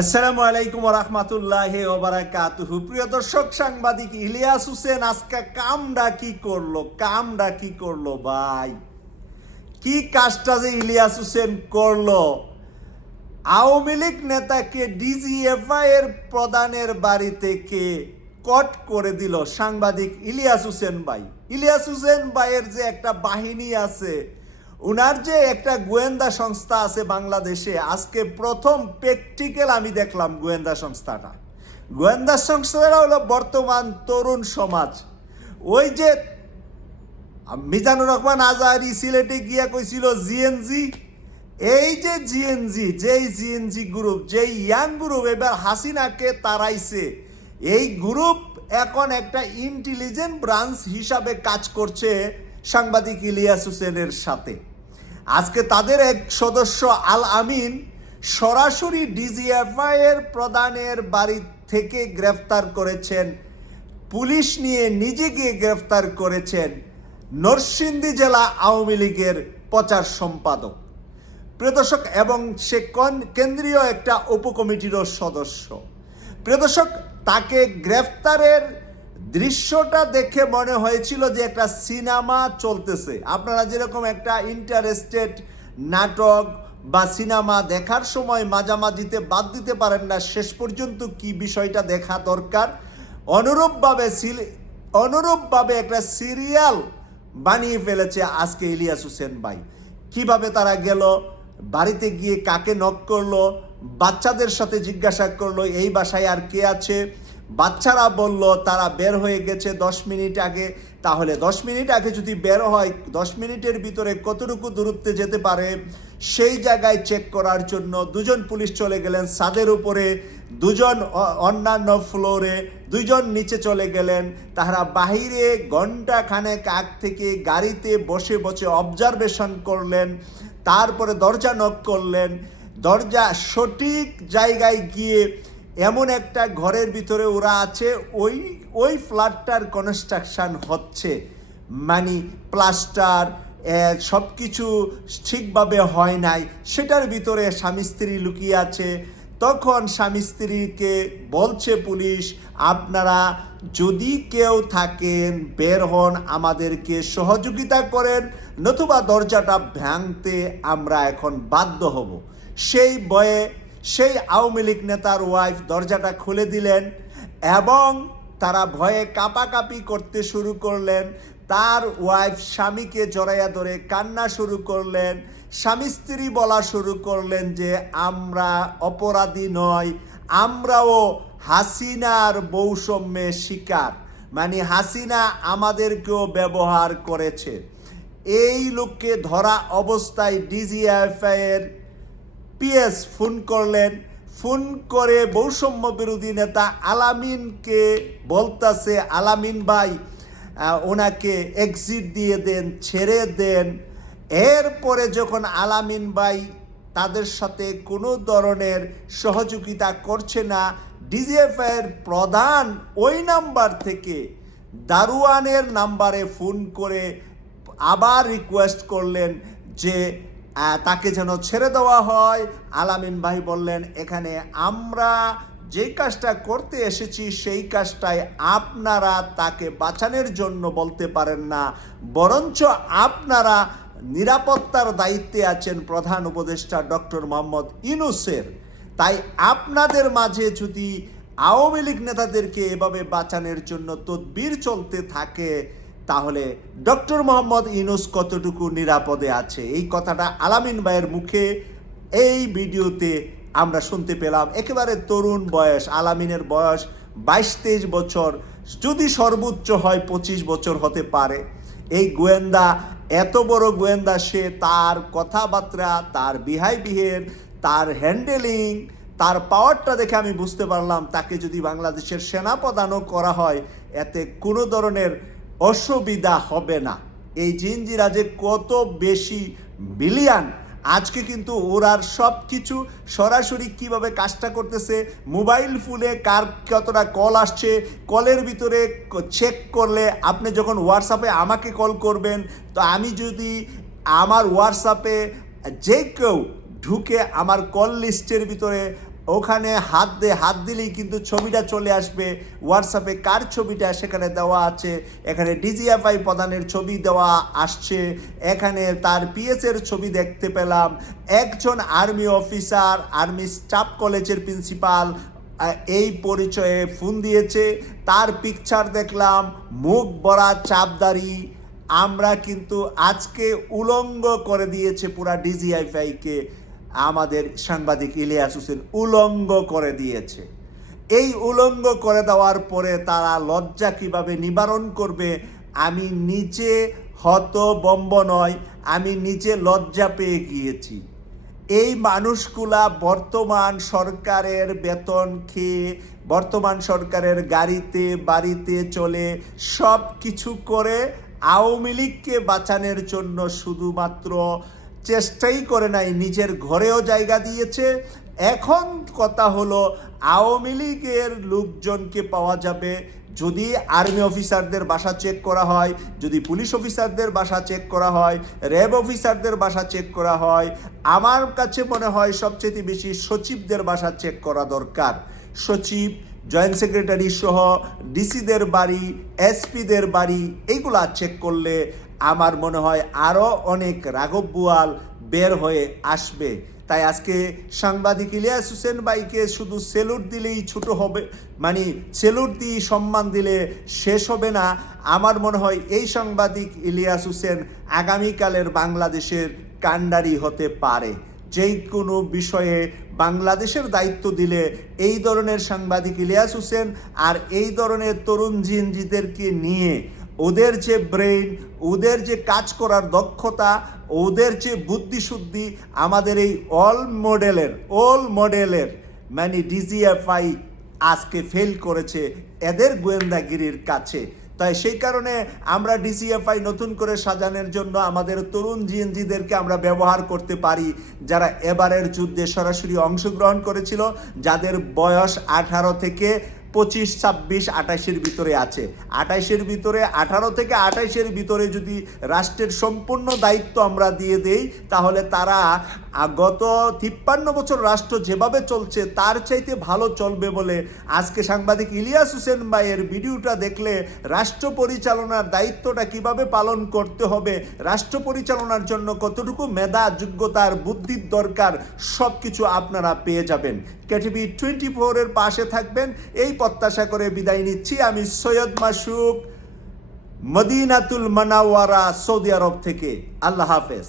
আসসালামু আলাইকুম রহমতুল্লাহ ওবারাকাতুহু। প্রিয় দর্শক, সাংবাদিক ইলিয়াস হোসেন আজকে কামডা কি করল? কামডা কি করল ভাই? কি কাজটা যে ইলিয়াস হোসেন করল? আওয়ামী লীগ নেতাকে ডিজিএফআই এর প্রধানের বাড়ি থেকে কট করে দিল? সাংবাদিক ইলিয়াস হোসেন ভাই। ইলিয়াস হোসেন ভাইয়ের যে একটা বাহিনী আছে উনার যে একটা গোয়েন্দা সংস্থা আছে বাংলাদেশে, আজকে প্রথম প্র্যাকটিক্যাল আমি দেখলাম গোয়েন্দা সংস্থাটা। গোয়েন্দা সংস্থাটা হলো বর্তমান তরুণ সমাজ। ওই যে মিজানুর রহমান আজাহারি সিলেটে গিয়া কইছিল জিএনজি এই যে জিএনজি যেই জিএনজি গ্রুপ যেই ইয়াং গ্রুপ এবার হাসিনাকে তারাইছে এই গ্রুপ এখন একটা ইন্টেলিজেন্ট ব্রাঞ্চ হিসাবে কাজ করছে সাংবাদিক ইলিয়াস হোসেনের সাথে। আজকে তাদের এক সদস্য আল আমিন সরাসরি ডিজিএফআই এর প্রধানের বাড়ি থেকে গ্রেফতার করেছেন। পুলিশ নিয়ে নিজে গিয়ে গ্রেফতার করেছেন নরসিংদী জেলা আওয়ামী লীগের প্রচার সম্পাদক। প্রদর্শক এবং সে কন- কেন্দ্রীয় একটা উপকমিটিরও সদস্য। প্রদর্শক তাকে গ্রেফতারের দৃশ্যটা দেখে মনে হয়েছিল যে একটা সিনেমা চলতেছে। আপনারা যেরকম একটা ইন্টারেস্টেড নাটক বা সিনেমা দেখার সময় মাঝামাঝিতে বাদ দিতে পারেন না, শেষ পর্যন্ত কি বিষয়টা দেখা দরকার? অনুরূপভাবে অনুরূপভাবে একটা সিরিয়াল বানিয়ে ফেলেছে আজকে ইলিয়াস হোসেন ভাই। কীভাবে তারা গেল, বাড়িতে গিয়ে কাকে নক করল, বাচ্চাদের সাথে জিজ্ঞাসা করল, এই বাসায় আর কে আছে? বাচ্চারা বলল, তারা বের হয়ে গেছে দশ মিনিট আগে। তাহলে দশ মিনিট আগে যদি বের হয়, দশ মিনিটের ভিতরে কতটুকু দূরত্বে যেতে পারে, সেই জায়গায় চেক করার জন্য দুজন পুলিশ চলে গেলেন ছাদের উপরে, দুজন অন্যান্য ফ্লোরে দুইজন নিচে চলে গেলেন। তারা বাহিরে ঘণ্টা খানেক আগ থেকে গাড়িতে বসে বসে অবজারভেশন করলেন, তারপরে দরজা নক করলেন। দরজা সঠিক জায়গায় গিয়ে এমন একটা ঘরের ভিতরে ওরা আছে, ওই ওই ফ্ল্যাটটার কনস্ট্রাকশন হচ্ছে। মানে প্লাস্টার সব কিছু ঠিকভাবে হয় নাই। সেটার ভিতরে স্বামী স্ত্রী লুকিয়ে আছে। তখন স্বামী স্ত্রীকে বলছে পুলিশ, আপনারা যদি কেউ থাকেন, বের হন, আমাদেরকে সহযোগিতা করেন, নতুবা দরজাটা ভাঙতে আমরা এখন বাধ্য হব। সেই বয়ে সেই আওয়ামী লীগ নেতার ওয়াইফ দরজাটা খুলে দিলেন এবং তারা ভয়ে কাপাকাপি করতে শুরু করলেন। তার ওয়াইফ স্বামীকে জড়াইয়া ধরে কান্না শুরু করলেন। স্বামী স্ত্রী বলা শুরু করলেন যে, আমরা অপরাধী নয় আমরাও হাসিনার বৈষম্যের শিকার। মানে হাসিনা আমাদেরকেও ব্যবহার করেছে। এই লোককে ধরা অবস্থায় ডিজিএফআই এর পিএস ফোন করলেন। ফোন করে বৈষম্য বিরোধী নেতা আলামিনকে বলতাছে, আলামিন ভাই ওনাকে এক্সিট দিয়ে দেন, ছেড়ে দেন। এরপরে যখন আলামিন ভাই তাদের সাথে কোনো ধরনের সহযোগিতা করছে না ডিজিএফের প্রধান ওই নাম্বার থেকে দারুয়ানের নাম্বারে ফোন করে আবার রিকোয়েস্ট করলেন যে তাকে যেন ছেড়ে দেওয়া হয়। আলামিন ভাই বললেন, এখানে আমরা যে কাজটা করতে এসেছি, সেই কাজটাই আপনারা তাকে বাঁচানোর জন্য বলতে পারেন না। বরঞ্চ আপনারা নিরাপত্তার দায়িত্বে আছেন প্রধান উপদেষ্টা ডক্টর মোহাম্মদ ইনুসের তাই আপনাদের মাঝে যদি আওয়ামী লীগ নেতাদেরকে এভাবে বাঁচানোর জন্য তদবির চলতে থাকে তাহলে ডক্টর মোহাম্মদ ইনুস কতটুকু নিরাপদে আছে? এই কথাটা আলামিন ভাইয়ের মুখে এই ভিডিওতে আমরা শুনতে পেলাম। একেবারে তরুণ বয়স, আলামিনের বয়স বাইশ তেইশ বছর। যদি সর্বোচ্চ হয় পঁচিশ বছর হতে পারে। এই গোয়েন্দা, এত বড় গোয়েন্দা সে, তার কথাবার্তা, তার বিহেভিয়ার তার হ্যান্ডেলিং তার পাওয়ারটা দেখে আমি বুঝতে পারলাম, তাকে যদি বাংলাদেশের সেনাপ্রধানও করা হয়, এতে কোনো ধরনের অসুবিধা হবে না। এই জিনজিরা যে কত বেশি বিলিয়ন, আজকে কিন্তু ওরার সব কিছু সরাসরি কীভাবে কাজটা করতেছে, মোবাইল ফোনে কার কতটা কল আসছে, কলের ভিতরে চেক করলে আপনি যখন হোয়াটসঅ্যাপে আমাকে কল করবেন, তো আমি যদি আমার হোয়াটসঅ্যাপে যে কেউ ঢুকে আমার কল লিস্টের ভিতরে ওখানে হাত দে, হাত দিলেই কিন্তু ছবিটা চলে আসবে। হোয়াটসঅ্যাপে কার ছবিটা সেখানে দেওয়া আছে, এখানে ডিজিএফআই প্রধানের ছবি দেওয়া আসছে, এখানে তার পিএসের ছবি দেখতে পেলাম। একজন আর্মি অফিসার, আর্মি স্টাফ কলেজের প্রিন্সিপাল এই পরিচয়ে ফোন দিয়েছে। তার পিকচার দেখলাম, মুখ বড়া চাপদারি। আমরা কিন্তু আজকে উলঙ্গ করে দিয়েছে পুরা ডিজিআইফআইকে আমাদের সাংবাদিক ইলিয়াস হোসেন উলঙ্গ করে দিয়েছে। এই উলঙ্গ করে দেওয়ার পরে তারা লজ্জা কীভাবে নিবারণ করবে, আমি নিচে হতবম্ব নয়, আমি নিচে লজ্জা পেয়ে গিয়েছি। এই মানুষগুলা বর্তমান সরকারের বেতন খেয়ে, বর্তমান সরকারের গাড়িতে, বাড়িতে চলে সব কিছু করে আওয়ামী লীগকে বাঁচানোর জন্য শুধুমাত্র চেষ্টাই করে নাই, নিজের ঘরেও জায়গা দিয়েছে। এখন কথা হলো, আওয়ামী লীগের লোকজনকে পাওয়া যাবে যদি আর্মি অফিসারদের বাসা চেক করা হয়, যদি পুলিশ অফিসারদের বাসা চেক করা হয়, র্যাব অফিসারদের বাসা চেক করা হয়। আমার কাছে মনে হয় সবচেয়ে বেশি সচিবদের বাসা চেক করা দরকার। সচিব, জয়েন্ট সেক্রেটারি সহ, ডিসিদের বাড়ি, এসপিদের বাড়ি এইগুলা চেক করলে আমার মনে হয় আরও অনেক রাঘব বুয়াল বের হয়ে আসবে। তাই আজকে সাংবাদিক ইলিয়াস হোসেন ভাইকে শুধু সেলুট দিলেই ছোট হবে মানে সেলুট দিয়ে সম্মান দিলে শেষ হবে না। আমার মনে হয় এই সাংবাদিক ইলিয়াস হোসেন আগামীকালের বাংলাদেশের কাণ্ডারি হতে পারে। যেই কোনো বিষয়ে বাংলাদেশের দায়িত্ব দিলে এই ধরনের সাংবাদিক ইলিয়াস হোসেন আর এই ধরনের তরুণ জিনজিদেরকে নিয়ে ওদের যে ব্রেইন, ওদের যে কাজ করার দক্ষতা, ওদের যে বুদ্ধিশুদ্ধি, আমাদের এই অল মডেলের অল মডেলের মানে ডিজিএফআই আজকে ফেল করেছে এদের গোয়েন্দাগিরির কাছে। তাই সেই কারণে আমরা ডিসিএফআই নতুন করে সাজানোর জন্য আমাদের তরুণ জিএনজিদেরকে আমরা ব্যবহার করতে পারি, যারা এবারের যুদ্ধে সরাসরি অংশগ্রহণ করেছিল, যাদের বয়স আঠারো থেকে পঁচিশ, ছাব্বিশ আঠাশের ভিতরে আছে। আঠাশের ভিতরে, আঠারো থেকে আঠাশের ভিতরে যদি রাষ্ট্রের সম্পূর্ণ দায়িত্ব আমরা দিয়ে দেই, তাহলে তারা গত তিপ্পান্ন বছর রাষ্ট্র যেভাবে চলছে, তার চাইতে ভালো চলবে বলে আজকে সাংবাদিক ইলিয়াস হোসেন ভাইয়ের ভিডিওটা দেখলে রাষ্ট্র পরিচালনার দায়িত্বটা কীভাবে পালন করতে হবে, রাষ্ট্র পরিচালনার জন্য কতটুকু মেধা, যোগ্যতার, বুদ্ধির দরকার সব কিছু আপনারা পেয়ে যাবেন। কেটিভি টোয়েন্টি ফোরের পাশে থাকবেন, এই প্রত্যাশা করে বিদায় নিচ্ছি। আমি সৈয়দ মাসুক মদিনাতুল মানাওয়ারা সৌদি আরব থেকে। আল্লাহ হাফেজ।